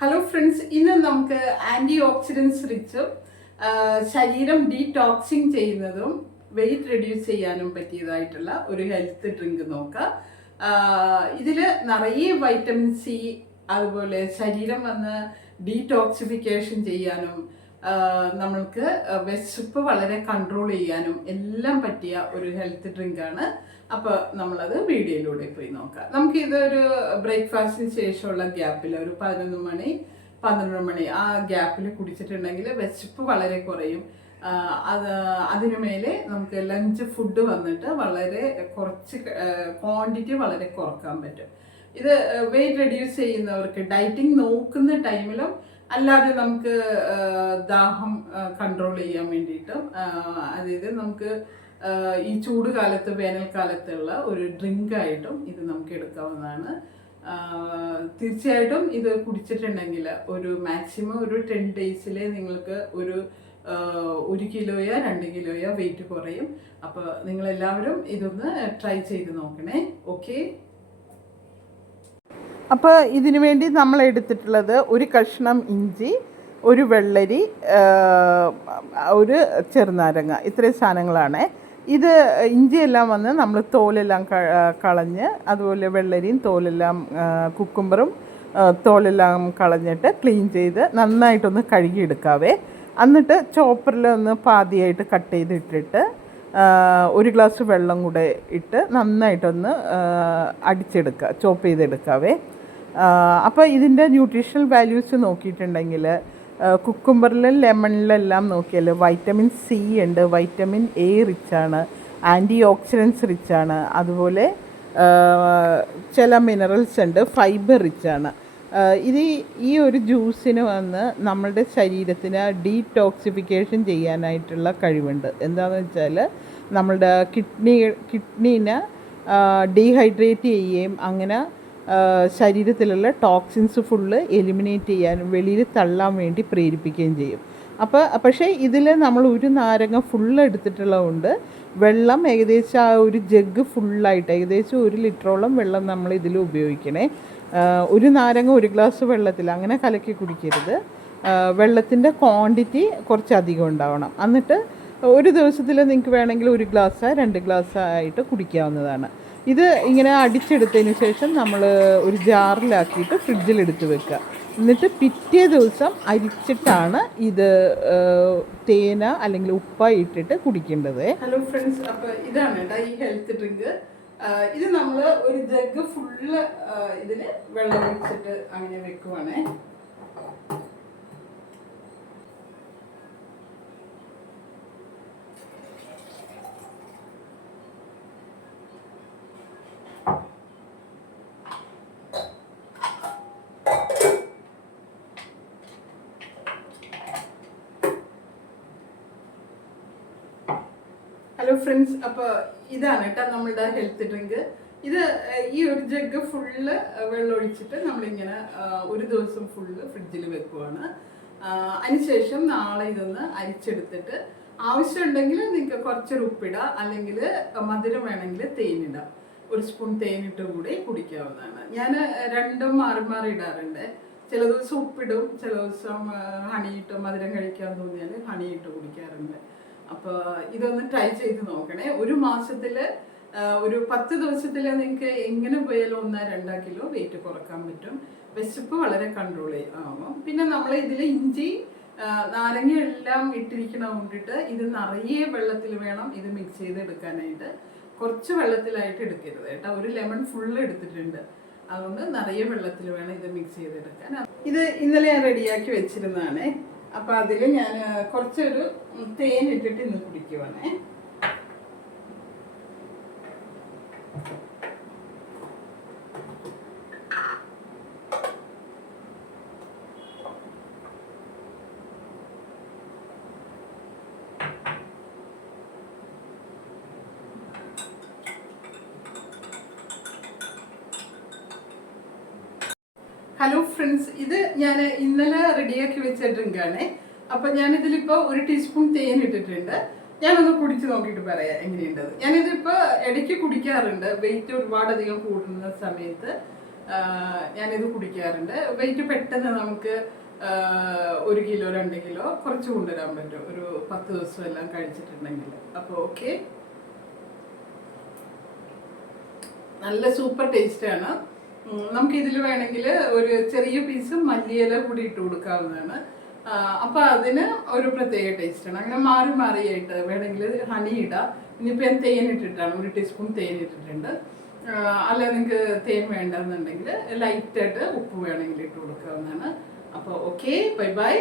Hello friends ഇന്ന് നമുക്ക് anti oxidants റിച്ചും ശരീരം ഡീടോക്സിങ് ചെയ്യുന്നതും വെയിറ്റ് റെഡ്യൂസ് ചെയ്യാനും പറ്റിയതായിട്ടുള്ള ഒരു ഹെൽത്ത് ഡ്രിങ്ക് നോക്കാം. ഇതിൽ നിറയെ വൈറ്റമിൻ സി അതുപോലെ ശരീരം വന്ന് ഡീടോക്സിഫിക്കേഷൻ ചെയ്യാനും നമ്മൾക്ക് വിശപ്പ് വളരെ കൺട്രോൾ ചെയ്യാനും എല്ലാം പറ്റിയ ഒരു ഹെൽത്ത് ഡ്രിങ്ക് ആണ്. അപ്പോൾ നമ്മളത് വീഡിയോയിലൂടെ പോയി നോക്കാം. നമുക്ക് ഇതൊരു ബ്രേക്ക്ഫാസ്റ്റിന് ശേഷമുള്ള ഗ്യാപ്പിൽ ഒരു പതിനൊന്ന് മണി പന്ത്രണ്ട് മണി ആ ഗ്യാപ്പിൽ കുടിച്ചിട്ടുണ്ടെങ്കിൽ വിശപ്പ് വളരെ കുറയും. അത് അതിനു മേലെ നമുക്ക് ലഞ്ച് ഫുഡ് വന്നിട്ട് വളരെ കുറച്ച് ക്വാണ്ടിറ്റി വളരെ കുറയ്ക്കാൻ പറ്റും. ഇത് വെയിറ്റ് റെഡ്യൂസ് ചെയ്യുന്നവർക്ക് ഡയറ്റിംഗ് നോക്കുന്ന ടൈമിലും അല്ലാതെ നമുക്ക് ദാഹം കൺട്രോൾ ചെയ്യാൻ വേണ്ടിയിട്ടും അതായത് നമുക്ക് ഈ ചൂട് കാലത്ത് വേനൽക്കാലത്തുള്ള ഒരു ഡ്രിങ്ക് ആയിട്ടും ഇത് നമുക്ക് എടുക്കാവുന്നതാണ്. തീർച്ചയായിട്ടും ഇത് കുടിച്ചിട്ടുണ്ടെങ്കിൽ ഒരു മാക്സിമം ഒരു ടെൻ ഡേയ്സിൽ നിങ്ങൾക്ക് ഒരു ഒരു കിലോയോ രണ്ട് കിലോയോ വെയിറ്റ് കുറയും. അപ്പോൾ നിങ്ങളെല്ലാവരും ഇതൊന്ന് ട്രൈ ചെയ്ത് നോക്കണേ. ഓക്കെ അപ്പോൾ ഇതിനു വേണ്ടി നമ്മൾ എടുത്തിട്ടുള്ളത് ഒരു കഷ്ണം ഇഞ്ചി ഒരു വെള്ളരി ഒരു ചെറുനാരങ്ങ. ഇത്രയും സാധനങ്ങളാണ്. ഇത് ഇഞ്ചിയെല്ലാം വന്ന് നമ്മൾ തോലെല്ലാം കളഞ്ഞ് അതുപോലെ വെള്ളരിയും തോലെല്ലാം കുക്കുംബറും തോലെല്ലാം കളഞ്ഞിട്ട് ക്ലീൻ ചെയ്ത് നന്നായിട്ടൊന്ന് കഴുകിയെടുക്കാവേ. എന്നിട്ട് ചോപ്പറിൽ ഒന്ന് പാതിയായിട്ട് കട്ട് ചെയ്തിട്ടിട്ട് ഒരു ഗ്ലാസ് വെള്ളം കൂടെ ഇട്ട് നന്നായിട്ടൊന്ന് അടിച്ചെടുക്കുക ചോപ്പ് ചെയ്തെടുക്കാവേ. അപ്പോൾ ഇതിന്റെ ന്യൂട്രീഷണൽ വാല്യൂസ് നോക്കിയിട്ടുണ്ടെങ്കിൽ കുക്കുംബറിലും ലെമണിലെല്ലാം നോക്കിയാൽ വൈറ്റമിൻ സി ഉണ്ട് വൈറ്റമിൻ എ റിച്ചാണ് ആന്റി ഓക്സിഡൻസ് റിച്ചാണ് അതുപോലെ ചില മിനറൽസ് ഉണ്ട് ഫൈബർ റിച്ചാണ്. ഇത് ഈ- ഒരു ജ്യൂസിന് വന്ന് നമ്മളുടെ ശരീരത്തിന് ഡീടോക്സിഫിക്കേഷൻ ചെയ്യാനായിട്ടുള്ള കഴിവുണ്ട്. എന്താണെന്ന് വെച്ചാൽ നമ്മളുടെ കിഡ്നി കിഡ്നീനെ ഡീഹൈഡ്രേറ്റ് ചെയ്യുകയും അങ്ങനെ ശരീരത്തിലുള്ള ടോക്സിൻസ് ഫുള്ള് എലിമിനേറ്റ് ചെയ്യാനും വെളിയിൽ തള്ളാൻ വേണ്ടി പ്രേരിപ്പിക്കുകയും ചെയ്യും. അപ്പോൾ പക്ഷേ ഇതിൽ നമ്മൾ ഒരു നാരങ്ങ ഫുള്ള് എടുത്തിട്ടുള്ളതുകൊണ്ട് വെള്ളം ഏകദേശം ആ ഒരു ജഗ് ഫുള്ളായിട്ട് ഏകദേശം ഒരു ലിറ്ററോളം വെള്ളം നമ്മൾ ഇതിൽ ഉപയോഗിക്കണേ. ഒരു നാരങ്ങ ഒരു ഗ്ലാസ് വെള്ളത്തിൽ അങ്ങനെ കലക്കി കുടിക്കരുത്. വെള്ളത്തിന്റെ ക്വാണ്ടിറ്റി കുറച്ച് അധികം ഉണ്ടാവണം. എന്നിട്ട് ഒരു ദിവസത്തിൽ നിങ്ങൾക്ക് വേണമെങ്കിൽ ഒരു ഗ്ലാസ് രണ്ട് ഗ്ലാസ് ആയിട്ട് കുടിക്കാവുന്നതാണ്. ഇത് ഇങ്ങനെ അടിച്ചെടുത്തതിന് ശേഷം നമ്മൾ ഒരു ജാറിലാക്കിയിട്ട് ഫ്രിഡ്ജിൽ എടുത്ത് വെക്കുക. എന്നിട്ട് പിറ്റേ ദിവസം അരിച്ചിട്ടാണ് ഇത് തേന അല്ലെങ്കിൽ ഉപ്പ ഇട്ടിട്ട് കുടിക്കേണ്ടത്. ഹലോ ഫ്രണ്ട്സ് അപ്പോൾ ഇതാണ് കേട്ടോ ഈ ഹെൽത്ത് ഡ്രിങ്ക് ഇത് നമ്മൾ ഒരു ജഗ് ഫുള്ള് ഇതിൽ വെള്ളം ഒഴിച്ചിട്ട് അങ്ങനെ വെക്കുവാണേ. ഹലോ ഫ്രണ്ട്സ് അപ്പോൾ ഇതാണ് കേട്ടോ നമ്മളുടെ ഹെൽത്ത് ഡ്രിങ്ക് ഇത് ഈ ഒരു ജഗ് ഫുള്ള് വെള്ളം ഒഴിച്ചിട്ട് നമ്മളിങ്ങനെ ഒരു ദിവസം ഫുള്ള് ഫ്രിഡ്ജിൽ വെക്കുവാണ്. അതിനുശേഷം നാളെ ഇതൊന്ന് അരിച്ചെടുത്തിട്ട് ആവശ്യമുണ്ടെങ്കിൽ നിങ്ങൾക്ക് കുറച്ചൊരു ഉപ്പിടുക അല്ലെങ്കിൽ മധുരം വേണമെങ്കിൽ തേനിടാം. ഒരു സ്പൂൺ തേനിട്ട് കൂടി കുടിക്കാവുന്നതാണ്. ഞാൻ രണ്ടും മാറി മാറി ഇടാറുണ്ട്. ചില ദിവസം ഉപ്പിടും ചില ദിവസം ഹണിയിട്ടും മധുരം കഴിക്കാൻ തോന്നിയാൽ ഹണിയിട്ട് കുടിക്കാറുണ്ട്. അപ്പോൾ ഇതൊന്ന് ട്രൈ ചെയ്ത് നോക്കണേ. ഒരു മാസത്തിൽ ഒരു പത്ത് ദിവസത്തിൽ നിങ്ങൾക്ക് എങ്ങനെ പോയാലും ഒന്നോ രണ്ടോ കിലോ വെയിറ്റ് കുറയ്ക്കാൻ പറ്റും. വിശപ്പ് വളരെ കൺട്രോൾ ആവും. പിന്നെ നമ്മൾ ഇതിൽ ഇഞ്ചി നാരങ്ങ എല്ലാം ഇട്ടിരിക്കണ കൊണ്ടിട്ട് ഇത് നിറയെ വെള്ളത്തിൽ വേണം ഇത് മിക്സ് ചെയ്ത് എടുക്കാനായിട്ട്. കുറച്ച് വെള്ളത്തിലായിട്ട് എടുക്കരുത് കേട്ടോ. ഒരു ലെമൺ ഫുള്ള് എടുത്തിട്ടുണ്ട്. അതുകൊണ്ട് നിറയെ വെള്ളത്തിൽ വേണം ഇത് മിക്സ് ചെയ്തെടുക്കാൻ. ഇത് ഇന്നലെ ഞാൻ റെഡിയാക്കി വെച്ചിരുന്നതാണേ. അപ്പൊ അതിൽ ഞാൻ കുറച്ചൊരു തേൻ ഇട്ടിട്ട് ഇന്ന് കുടിക്കുവാണേ. ഹലോ ഫ്രണ്ട്സ് ഇത് ഞാൻ ഇന്നലെ റെഡിയാക്കി വെച്ച ഡ്രിങ്ക് ആണ് അപ്പൊ ഞാൻ ഇതിലിപ്പോ ഒരു ടീസ്പൂൺ തേൻ ഇട്ടിട്ടുണ്ട്. ഞാനൊന്ന് കുടിച്ച് നോക്കിയിട്ട് പറയാം എങ്ങനെയുണ്ടത് ഞാനിതിപ്പോ ഇടയ്ക്ക് കുടിക്കാറുണ്ട്. വെയിറ്റ് ഒരുപാട് അധികം കൂടുന്ന സമയത്ത് ഞാനിത് കുടിക്കാറുണ്ട്. വെയിറ്റ് പെട്ടെന്ന് നമുക്ക് ഒരു കിലോ രണ്ട് കിലോ കുറച്ച് കൊണ്ടുവരാൻ പറ്റും. ഒരു പത്ത് ദിവസം എല്ലാം കഴിച്ചിട്ടുണ്ടെങ്കിൽ. അപ്പോൾ ഓക്കെ നല്ല സൂപ്പർ ടേസ്റ്റ് ആണ്. നമുക്ക് ഇതിൽ വേണമെങ്കിൽ ഒരു ചെറിയ പീസ് മല്ലിയില കൂടി ഇട്ട് കൊടുക്കാവുന്നതാണ്. അപ്പോൾ അപ്പൊ അതിന് ഒരു പ്രത്യേക ടേസ്റ്റ് ആണ്. അങ്ങനെ മാറി മാറിയായിട്ട് വേണമെങ്കിൽ ഹണി ഇടാം. ഇനിയിപ്പോൾ ഞാൻ തേൻ ഇട്ടിട്ടാണ് ഒരു ടീസ്പൂൺ തേൻ ഇട്ടിട്ടുണ്ട്. അല്ല നിങ്ങൾക്ക് തേൻ വേണ്ടെന്നുണ്ടെങ്കിൽ ലൈറ്റായിട്ട് ഉപ്പ് വേണമെങ്കിൽ ഇട്ട് കൊടുക്കാവുന്നതാണ്. അപ്പോൾ ഓക്കെ ബൈ ബൈ